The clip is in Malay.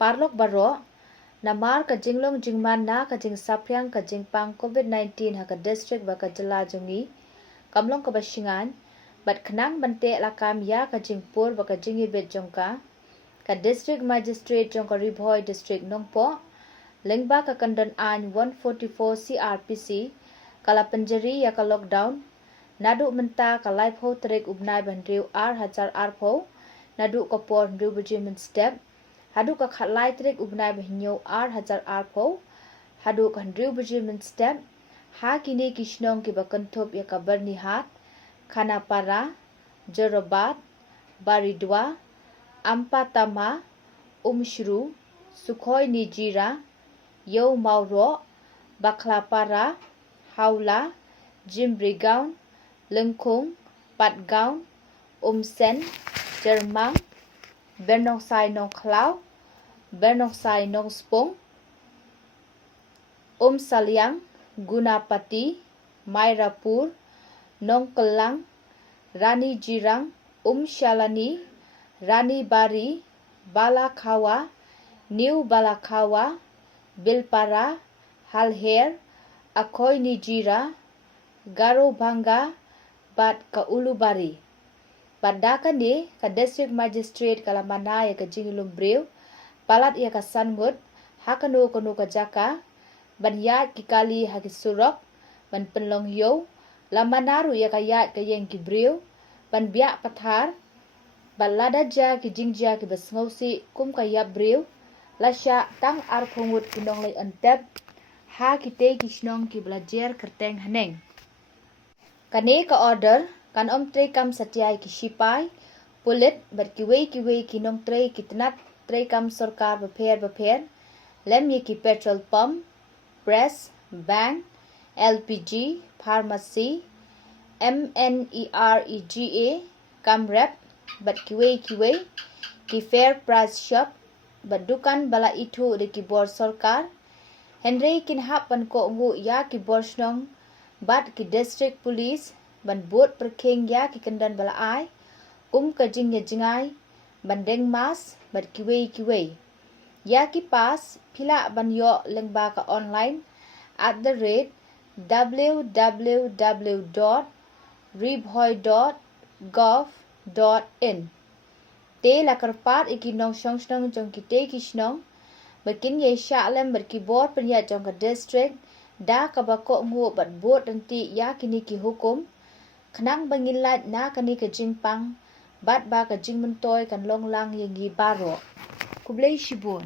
Parlok baro namar ka jinglong jingmanna ka jing sapyang ka jingpang COVID-19 ha ka district ba ka jela jongi kamlong ka basingan bat khnang bante lakam ya ka jingpur ba ka jingi bet jongka ka district magistrate jongka ribhoi district nongpo lengba ka kandan an 144 CRPC kala penjeri ya ka lockdown nadu menta ka live ho trek ubnai bandriu R1000 arpo nadu ka por ndru bujimin step hadu ka khatlai trek ubnai bahnyo R1000 arpo hadu ka ndru bujimin step ha kini kishnong ki bakanthop ya ka Byrnihat Khanapara Jorabat Baridwa Ampatama Umshru Sukhoi Nijira Yo Mauro Baklapara Haula Jimbrigaon Lengkung Patgaon Sen Jermang Bernoksai Nong Klau Bernoksai Nong Spong Saliang Gunapati Mairapur Nong Kelang Rani Jirang Shalani Rani Bari Balakawa New Balakawa Bilpara Halher Akoi Nijira Garo Banga Bat ka Ulubari Padaka ni ka district magistrate kalamana ya ka jingilum breu palat ya ka sangut hakanu kanu ka jaka banyat kikali ha ki surok ban penlong yo lamanaru ya ka yat ka yeng ki breu ban biak pathar balada ja ki jingja ki basngausi kum ka ya breu lasya tang ar phongut kinong lai antep ha ki te ki snong ki blajer kerteng haneng kane ka order kan tre kam satyai ki sipai pulit bat kiwei kinong tre kitnat tre kam sarkar bapher lem ye ki petrol pump press bank LPG pharmacy MNEREGA kam rep bat kiwei ki fair price shop bat dukan bala itu de ki bor sarkar Henry kinhap ban ko ngu ya ki bor snong bat ki district police ban bot perking ya ki kendan bala ai ka jingai bandeng mas bat kiwei ya ki pas phila ban yo lengba ka online @www.ribhoi.gov.in te la karpat ikinong song jong ki te kisnong bakin ye sha lem bat ki bor penya jong ka district da ka ba ko ngu bat bot nanti ya kini ki hukum khnang bangilat na kani ka jingpang bat ba ka jingmentoy kan long lang yengi baro kublai shibun